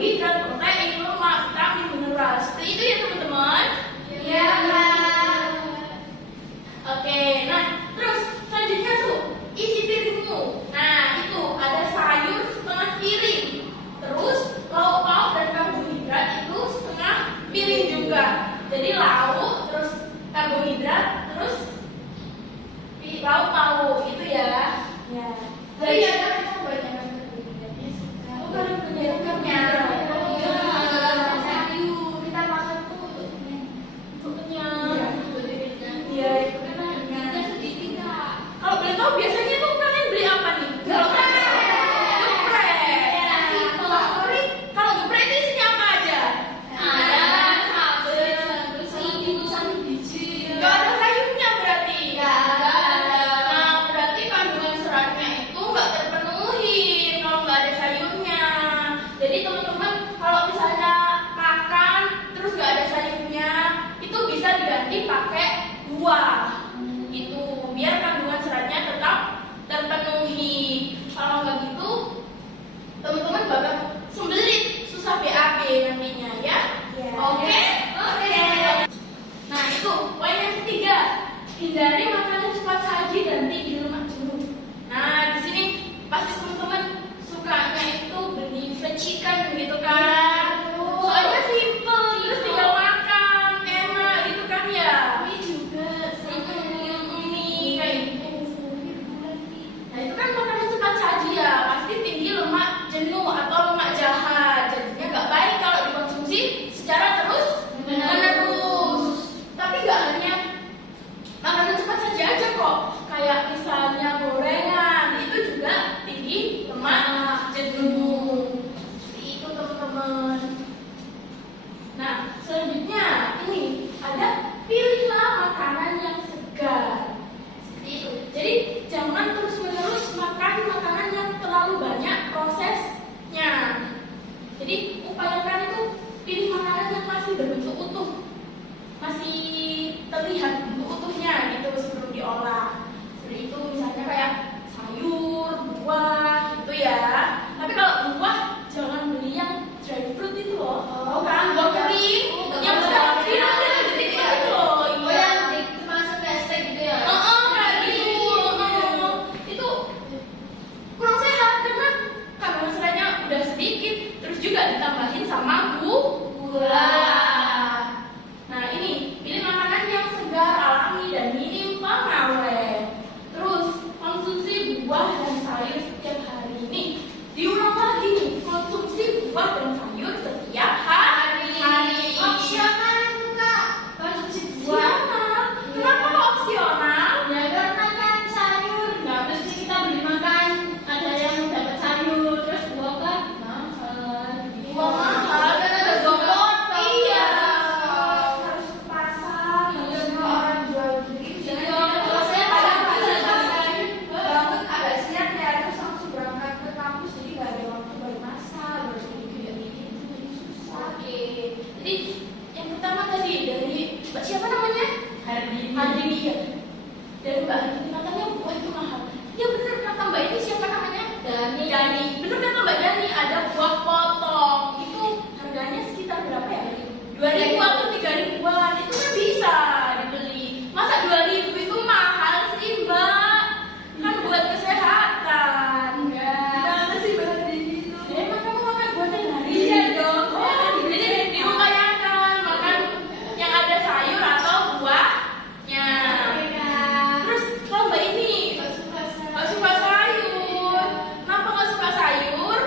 karbohidrat, protein, lemak, vitamin, mineral. Seperti itu ya teman-teman. Iya, Kak. Oke, nah terus selanjutnya tuh isi piringmu. Nah itu ada sayur setengah piring, terus lauk pauk dan karbohidrat itu setengah piring juga. Jadi lauk, terus karbohidrat, terus lauk pauk itu ya. Ya. Jadi Jadi ada kita banyak karbohidratnya suka. oh kan penyebabnya. Sayur kita makan tuh untuk kenyang. Untuk kenyang. Iya. Kita sedikit, Kak. Kalau boleh tahu biasanya tuh kalian beli apa nih? Kalau geprek. Kalau geprek itu isinya apa aja? Nggak ada sayurnya berarti. Nah, berarti kandungan seratnya itu nggak terpenuhi kalau nggak ada sayurnya. Jadi teman-teman kalau misalnya makan terus nggak ada sayurnya, itu bisa diganti pakai buah. Itu biar kandungan seratnya tetap terpenuhi. Kalau nggak gitu, teman-teman bakal sembelit, susah BAB nantinya ya. Iya. Oke? Nah itu, poin yang ketiga, hindari makanan cepat saji dan tinggi lemak jenuh. Nah di sini pasti teman-teman sukanya itu beli fried chicken gitu kan. Soalnya simple, terus tinggal makan, enak gitu kan ya. Mie juga. Mie kayak gitu. Nah itu kan makanan cepat saji ya, pasti tinggi lemak jenuh atau lemak jahat. Jadinya nggak baik kalau dikonsumsi secara terus-menerus. Tapi nggak hanya makanan cepat saji aja kok, kayak misalnya gorengan itu juga tinggi lemak jenuh. Seperti itu teman-teman. Nah selanjutnya ini ada pilihlah makanan yang segar. Seperti itu. Jadi jangan terus-menerus makan makanan yang terlalu banyak prosesnya. Jadi upayakan itu pilih makanan yang masih berbentuk utuh, masih terlihat bentuk utuhnya gitu sebelum diolah. Seperti itu misalnya kayak sayur, buah gitu ya. Tapi kalau buah jangan beli yang dry fruit itu loh. Tahu kan? Buah kering yang sudah viral gitu loh. Iya. Kayak gitu. Itu kurang sehat karena kandungan seratnya udah sedikit, terus juga ditambahin sama gula. Nah ini pilih makanan yang segar, alami dan minim pengawet. Terus konsumsi buah dan sayur setiap hari. Ini diulang lagi nih, konsumsi buah dan sayur setiap hari. Opsional itu, Kak. Konsumsi buah. Opsional. Kenapa kok opsional? Ya karena kan sayur nggak mesti kita beli makan. Ada yang dapat sayur terus buah kan mahal. Buah mahal kan ada potong. Iya. Harus ke pasar, harus ke orang jual gitu. Kalau saya kadang Bangun agak siang ya, terus langsung berangkat ke kampus, jadi nggak ada waktu buat masak, buat gini susah. Oke. Jadi yang pertama tadi dari Mbak siapa namanya? Hardini ya. Dari Mbak Hardini katanya buah itu mahal. Ya benar kata Mbak ini siapa namanya? Dani. Benar kata Mbak Dani ada buah potong. Itu harganya sekitar berapa ya? 2.000 atau 3.000-an. Itu kan bisa dibeli. Masa 2.000 itu mahal sih Mbak? Kan buat kesehatan. Gimana sih Mbak Hardini itu? Emang kamu makan buah tiap hari? Iya dong. Jadi diupayakan makan yang ada sayur atau buahnya. Terus kalau Mbak ini nggak suka sayur. Kenapa nggak suka sayur?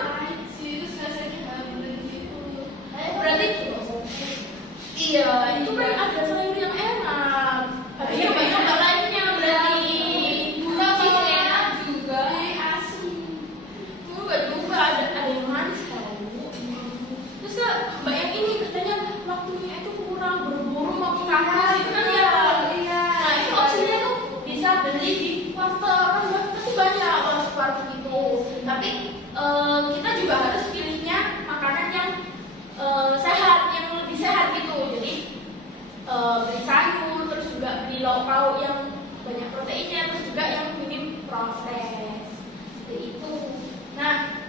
Berarti iya, itu kan ada sayur yang enak. Harusnya banyak hal lainnya berarti. Enggak juga ada yang manis tahu. Terus kan Mbak yang ini katanya waktunya itu kurang, buru-buru mau ke kampus itu kan ya. Nah itu opsinya tuh bisa beli di warteg kan pasti banyak warteg itu. Tapi kita juga harus pilihnya makanan yang sehat, yang lebih sehat gitu. Jadi beli sayur, terus juga beli lauk pauk yang banyak proteinnya, terus juga yang minim proses. Seperti itu. Nah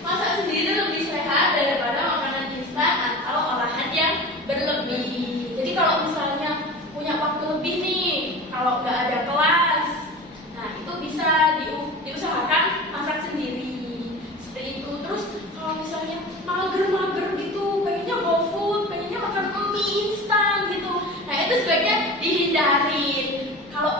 masak sendiri lebih sehat daripada makanan instan atau olahan yang berlebih. Jadi kalau misalnya punya waktu lebih nih, kalau nggak ada kelas, nah itu bisa diusahakan masak sendiri seperti itu. Terus kalau misalnya mager gitu, pengennya GoFood, pengennya makan mie instan gitu, nah itu sebaiknya dihindarin. Kalau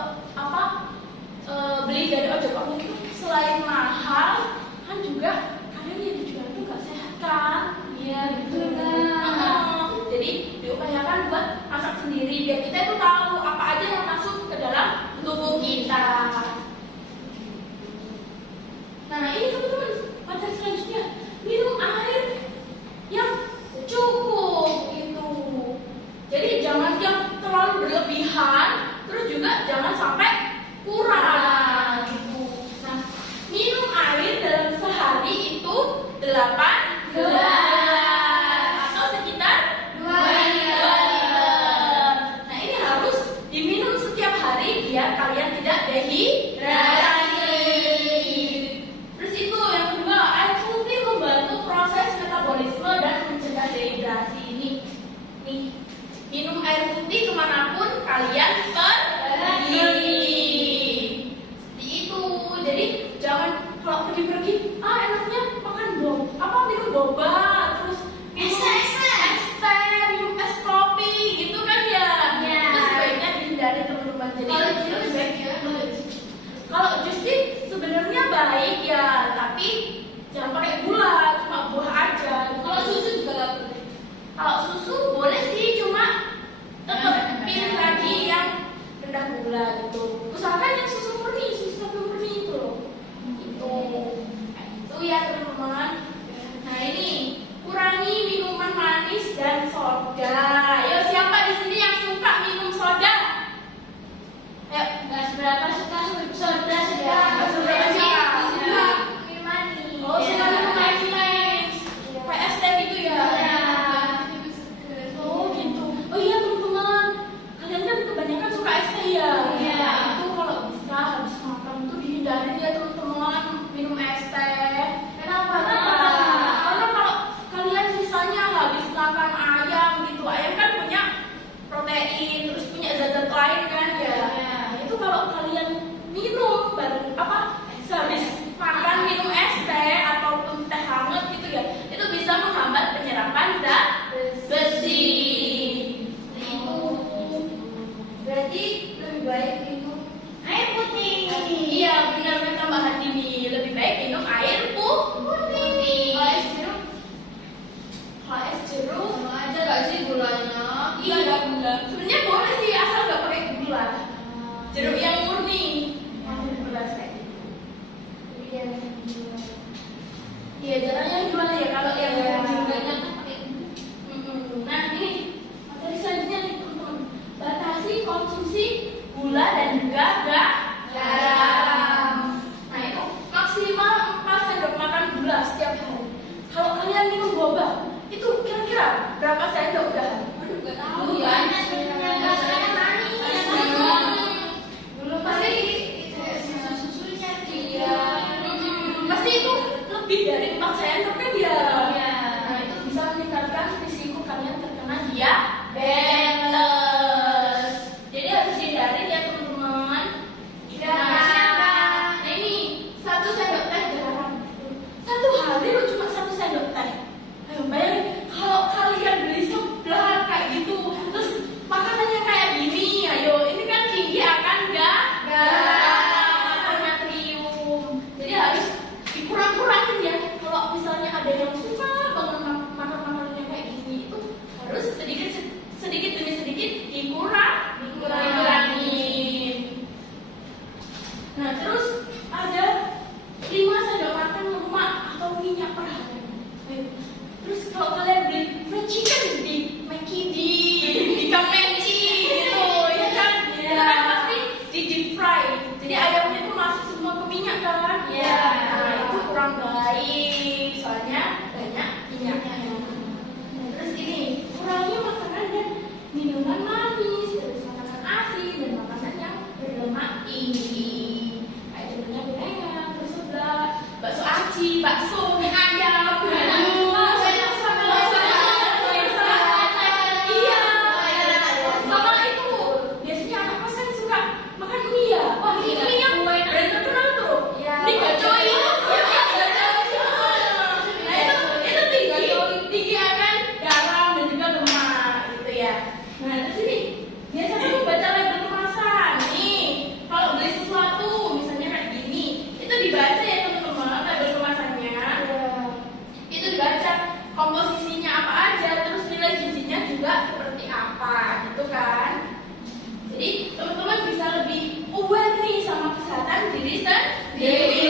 beli dari ojek online itu selain mahal, kan juga kadang yang dijual itu nggak sehat kan? Iya gitu kan. Jadi diupayakan buat masak sendiri biar kita itu tahu apa aja yang masuk ke dalam tubuh kita. Nah ini teman-teman, materi selanjutnya minum air yang cukup gitu. Jadi jangan yang terlalu berlebihan, terus juga jangan sampai kurang gitu. Nah, minum air dalam sehari itu 8 gelas atau sekitar 2 liter. Nah, ini harus diminum setiap hari biar kalian tidak dehidrasi. Terus itu yang kedua, air putih membantu proses metabolisme dan mencegah dehidrasi ini. Nih, minum air putih kemanapun kalian pergi. Jadi jangan kalau pergi-pergi, enaknya makan minum boba, terus minum es teh, minum es kopi, gitu kan ya. Itu sebaiknya dihindari teman-teman. Jadi kalau jus kalau jus sih sebenarnya baik ya, tapi jangan pakai gula, cuma buah aja. Kalau susu juga nggak boleh. Kalau susu boleh sih, cuma tetap pilih lagi yang rendah gula gitu. Usahakan yang susu murni itu loh. Itu ya teman-teman. Nah ini kurangi minuman manis dan soda. Ayo siapa di sini yang suka minum soda? Ayo, Nggak seberapa suka soda sih. Nggak seberapa suka minum manis. Oh, suka minum manis. Kayak es teh gitu ya? Oh gitu. Oh iya teman-teman, kalian kan kebanyakan suka es teh ya? Iya. Itu kalau bisa habis makan tuh dihindarin ya teman-teman minum es teh. Kenapa? Karena kalau kalian misalnya habis makan ayam gitu, ayam kan punya protein, terus punya zat-zat lain kan ya. Nah, itu kalau kalian minum baru sehabis makan minum es teh ataupun teh hangat gitu ya, itu bisa menghambat penyerapan zat besi. Itu berarti lebih baik minum Air putih. Iya benar, tambahan ini lebih baik minum air putih. Kalau es jeruk Sama aja nggak sih gulanya? iya ada gula. Sebenarnya boleh sih asal nggak pakai gula. Jeruk yang murni yang bergula kayak gitu. Iya jarang yang jual ya kalau yang gulanya kan pakai gula. Nah ini materi selanjutnya nih teman-teman, batasi konsumsi gula dan juga garam. Nah itu maksimal 4 sendok makan gula setiap hari. Kalau kalian minum boba, itu kira-kira berapa sendok udah? Aduh nggak tahu Oh, ya. banyak Sebenarnya rasanya manis. Belum pasti Susunya iya. Pasti itu lebih dari 4 sendok kan ya? Iya. Nah itu bisa meningkatkan risiko kalian terkena diabetes. Jadi harus dihindarin ya teman-teman. Nah ini 1 sendok teh garam. 1 hari lo cuma 1 sendok teh. Ayo bayangin kalau kalian beli seblak kayak gitu, terus makanannya kayak gini, ayo ini kan tinggi akan garam atau natrium. Jadi harus dikurang-kurangin ya. Kalau misalnya ada yang suka banget makan makanannya kayak gini, itu harus sedikit demi sedikit dikurangin. Nah terus ada 5 sendok makan lemak atau minyak per hari. Terus kalau kalian beli fried chicken di McD, di Kameci gitu, ya kan? Itu kan pasti di deep fry. Jadi ayamnya itu masuk semua ke minyak kan? Iya. Nah itu kurang baik, soalnya banyak minyaknya. Terus ini kurangi makanan dan minuman manis, terus makanan asin dan makanan yang berlemak tinggi. Kayak contohnya gorengan, terus sebelah, bakso aci, bakso mie dibaca ya teman-teman, tabel kemasannya. Itu dibaca komposisinya apa aja, terus nilai gizinya juga seperti apa, gitu kan. Jadi teman-teman bisa lebih aware nih sama kesehatan diri sendiri.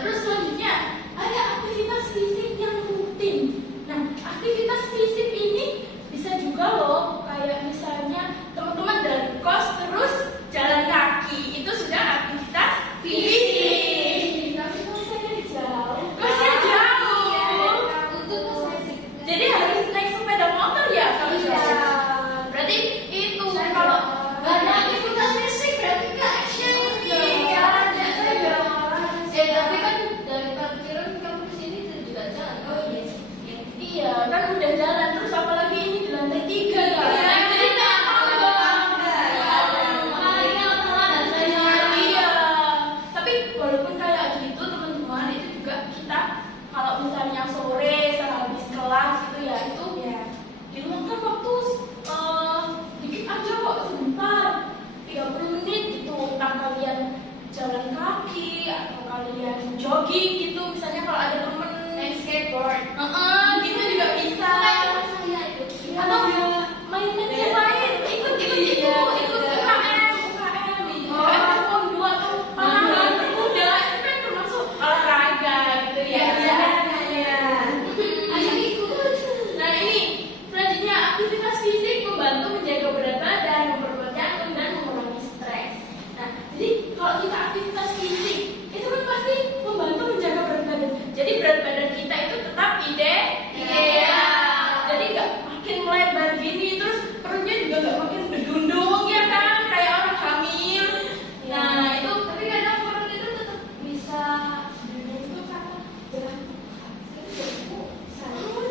Terus selanjutnya ada aktivitas fisik yang rutin. Nah, aktivitas fisik ini bisa juga loh, kayak misalnya teman-teman dari kos terus jalan kaki, itu sudah aktivitas fisik. Tapi kosnya jauh. Kosnya jauh. Iya, untuk kosnya. Jadi harus naik sepeda motor ya kalau Iya. jauh. Berarti itu kalau Gak ada aktivitas fisik berarti gak action. Iya, Tapi kan dari parkiran kamu kesini juga jalan. Oh iya sih. iya kan udah jalan, terus apalagi ini di lantai 3 ya. Iya. Jadi naik tangga. Makanya telat dan saya. Iya. Tapi walaupun kayak gitu teman-teman, itu juga kita kalau misalnya sore sehabis kelas gitu ya, itu diluangkan waktu dikit aja kok, sebentar 30 menit gitu, entah kalian jalan kaki atau kalian jogging gitu, misalnya kalau ada temen Naik skateboard. gitu juga bisa. Saya itu. Atau main-main yang lain, ikut UKM taekwondo atau panahan berkuda, itu kan termasuk olahraga gitu ya. Ayo ikut. Nah ini selanjutnya, aktivitas fisik membantu menjaga berat badan, memperkuat jantung dan mengurangi stres. Nah jadi kalau kita aktivitas fisik itu kan pasti membantu menjaga berat badan. Jadi berat badan kita itu tetap ideal. Jadi nggak makin melebar gini, terus perutnya juga nggak makin berdundung ya kan, kayak orang hamil. Nah itu Tapi kadang orang itu tetap bisa duduk itu karena jalan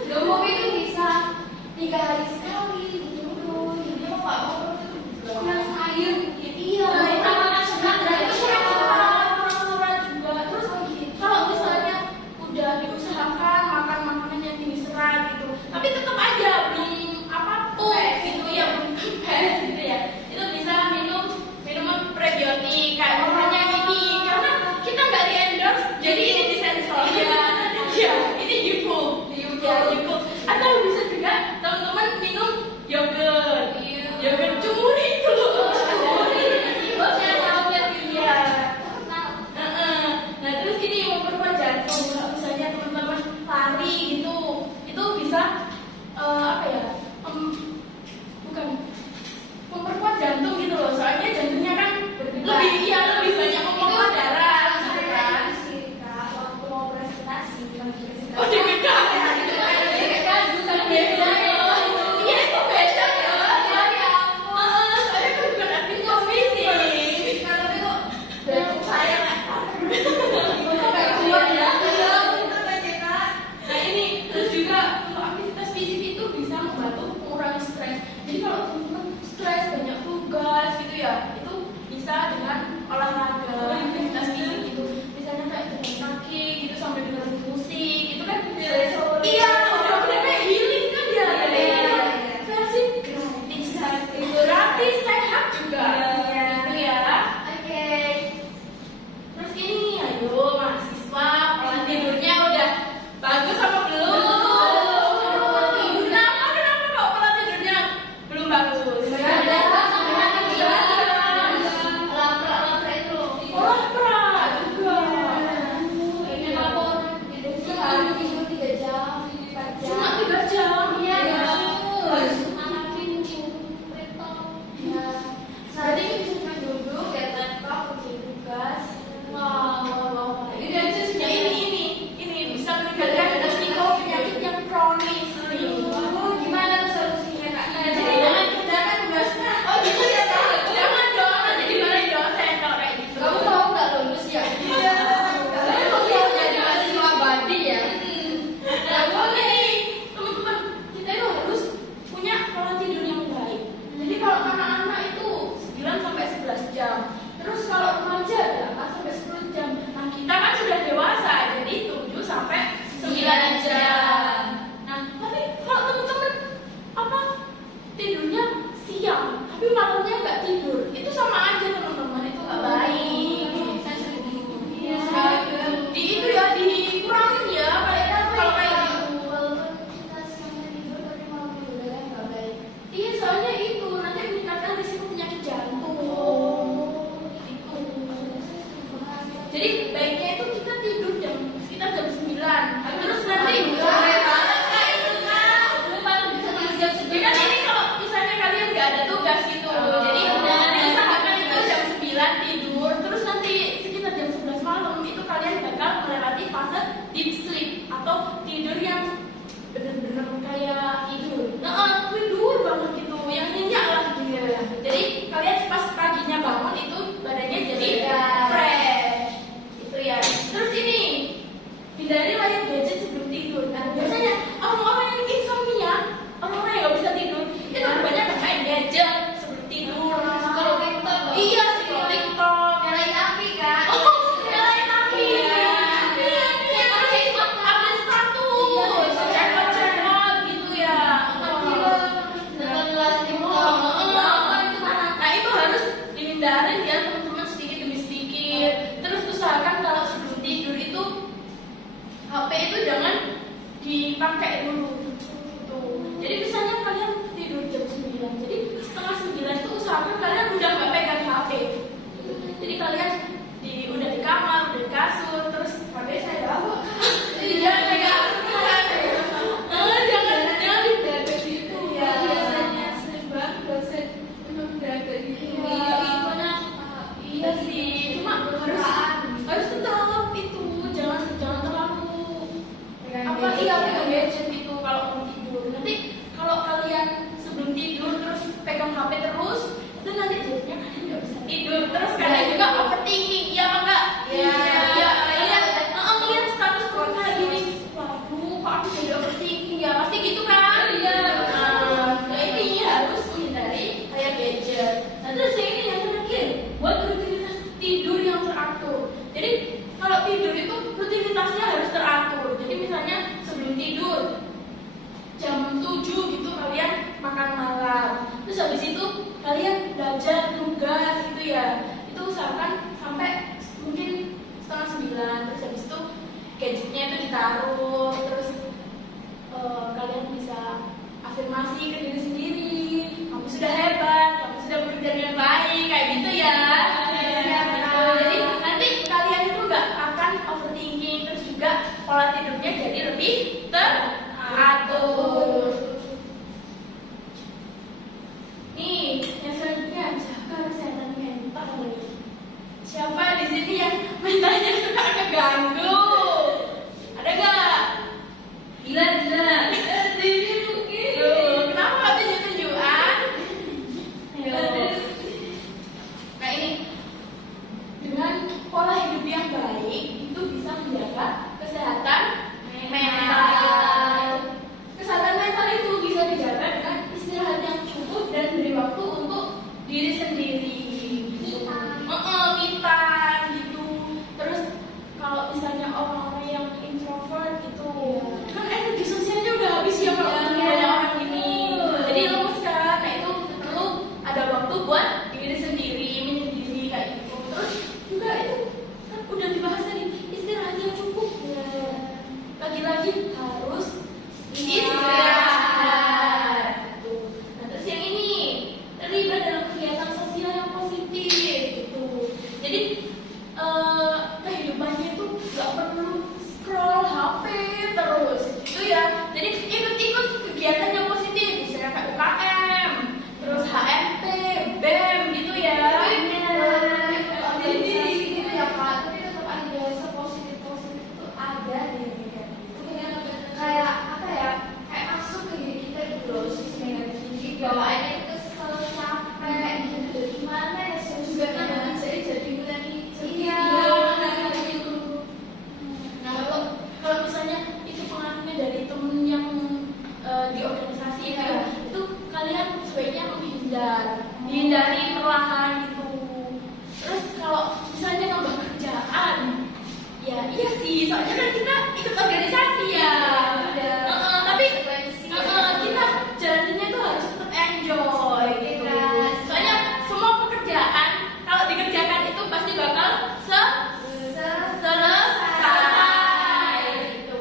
gemuk itu bisa 3 hari sekali duduk. Jadi mau nggak mau itu kurang air. Iya. Kita makan serat itu kurang juga. serat juga. Terus kalau misalnya udah diusahakan makan makanan yang tinggi serat gitu, tapi tetap aja belum gitu ya, belum kempes gitu ya, itu bisa minum minuman prebiotik kayak namanya ini, karena kita nggak di endorse, jadi ini disensor ya, ini Yuko. Atau bisa juga teman-teman minum yogurt cumur itu loh. Iya. Nah terus ini memperkuat jantung. Kalau misalnya teman-teman lari gitu, itu bisa bukan memperkuat jantung gitu loh. Soalnya jantungnya kan lebih banyak memompa darah gitu kan. Waktu mau presentasi, Oh deg-degan. Bukan beda ya. Iya itu beda ya. Soalnya kan bukan aktivitas fisik. Nah ini terus juga untuk aktivitas fisik itu bisa membantu mengurangi stres. Jadi kalau teman-teman stres banyak tugas gitu ya, itu bisa dengan olahraga, aktivitas fisik gitu. Misalnya kayak jalan kaki gitu sambil dengerin musik, itu kan iya, udah kayak healing kan ya. Versi gratis sehat juga. Gitu ya. Terus ini, ayo mahasiswa, pola tidurnya udah bagus apa belum? Kenapa kok pola tidurnya belum bagus? Lapar hindari ya teman-teman sedikit demi sedikit. Terus usahakan kalau sebelum tidur itu HP itu jangan dipakai dulu. Tuh. Jadi misalnya kalian tidur jam 9, jadi setengah 9 itu usahakan kalian udah nggak pegang HP. Jadi kalian udah di kamar, udah di kasur, terus HP saya bawa. Iya, pegang. Jangan di dada situ ya. Biasanya sering banget dosen memang dada gitu. Iya sih, cuma harus tetap itu jangan terlalu pegang gadget itu kalau mau tidur. Nanti kalau kalian sebelum tidur terus pegang HP terus, itu nanti jadinya kalian nggak bisa tidur. Terus kalian juga overthinking, iya apa enggak? Iya. Lihat status kayak gini, waduh, kok aku jadi overthinking ya? Pasti gitu kan? Iya. Nah, ini harus menghindari kayak gadget. Nah, terus yang ini yang terakhir, buat rutinitas tidur yang teratur. Jadi kalau tidur itu rutinitasnya harus teratur. Jadi misalnya sebelum tidur jam 7 gitu kalian makan malam. Terus habis itu kalian belajar tugas gitu ya. Itu usahakan sampai mungkin setengah 9. Terus habis itu gadgetnya itu ditaruh. Terus kalian bisa afirmasi ke diri sendiri. Kamu sudah hebat, kamu sudah bekerja dengan baik, kayak gitu ya. Jadi nanti kalian itu nggak akan overthinking. Terus juga pola tidurnya jadi lebih teratur. Nih, yang selanjutnya jaga kesehatan mental nih. Siapa di sini yang mentalnya suka keganggu? Ada nggak? Gila. Ini mungkin. Kenapa nggak tunjuk-tunjukan? Ayo. Nah ini, dengan pola hidup yang baik itu bisa menjaga kesehatan mental. Kesehatan mental itu bisa dijaga dengan istirahat yang cukup dan beri waktu untuk diri sendiri. Kita gitu. Terus kalau misalnya orang-orang yang introvert gitu, kan energi sosialnya udah habis ya kalau banyak orang gini. Jadi lemes kan. Nah itu perlu ada waktu buat diri sendiri, menyendiri kayak gitu. Terus juga itu kan udah dibahas tadi, istirahat yang cukup. Lagi-lagi harus istirahat. Nah terus yang ini, terlibat dalam kegiatan sosial yang positif gitu. Jadi kehidupannya itu nggak perlu scroll HP terus gitu ya. Jadi ikut-ikut kegiatan yang positif, misalnya kayak UKM, terus HMT, BEM gitu ya. Jadi gitu ya Kak, tapi tetap ada sepositif itu ada deh kayak apa ya, kayak masuk ke diri kita gitu loh, sisi negatif bawaannya itu kesel, capek gitu. Gimana ya, saya juga kadang saya jadi mulai gitu. Nah kalau misalnya itu pengaruhnya dari temen yang di organisasi itu kalian sebaiknya dihindari perlahan gitu. Terus kalau misalnya nambah kerjaan, ya iya sih, soalnya kan kita ikut organisasi ya. Tapi kita jalannya tuh harus tetap enjoy gitu. Soalnya semua pekerjaan kalau dikerjakan itu pasti bakal selesai gitu.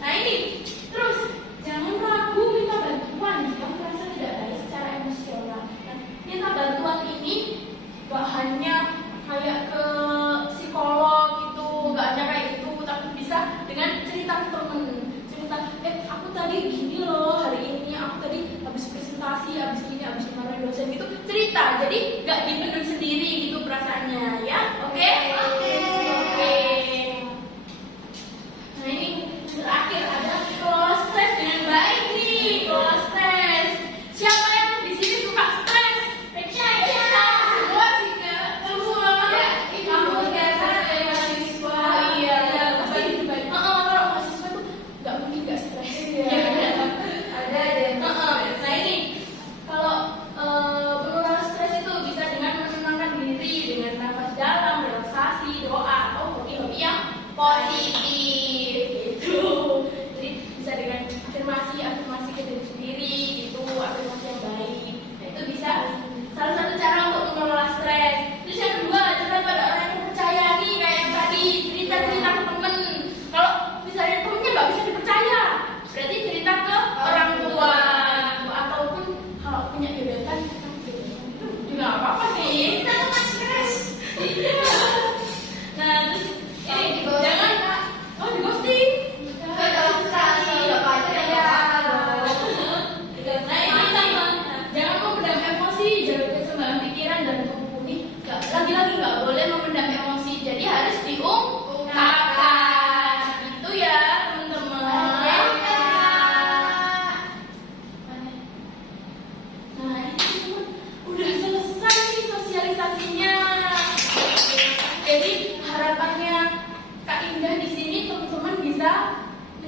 Nah ini terus jangan ragu minta bantuan jika merasa tidak baik secara emosional. Nah, minta bantuan ini gak hanya kayak ke psikolog gitu, gak hanya kayak gitu, tapi bisa dengan cerita ke temen. Cerita, aku tadi gini loh hari ini, aku tadi habis presentasi, habis gini, habis dimarahin dosen gitu, cerita. Jadi gak dipendam sendiri gitu perasaannya ya, oke? Oke. Nah ini terakhir ada kelola stres dengan baik nih, kelola stres. Siapa yang di sini suka stres? Semua sih Kak. Semua. Ya, kamu biasa kayak mahasiswa. Iya. Pasti baik. Kalau mahasiswa tuh nggak mungkin nggak stres. Iya. Ada deh. Nah ini kalau mengelola stres itu bisa dengan menenangkan diri, dengan nafas dalam, relaksasi.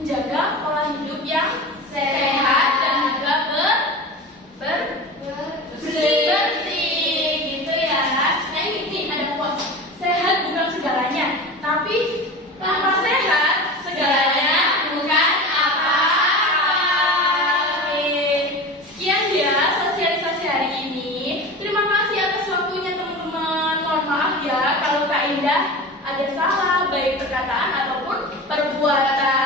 menjaga pola hidup yang sehat dan juga bersih gitu ya. Nah ini ada quotes, sehat bukan segalanya, tapi tanpa sehat segalanya bukan apa-apa. Sekian ya sosialisasi hari ini. Terima kasih atas waktunya teman-teman. Mohon maaf ya kalau Kak Indah ada salah baik perkataan ataupun perbuatan.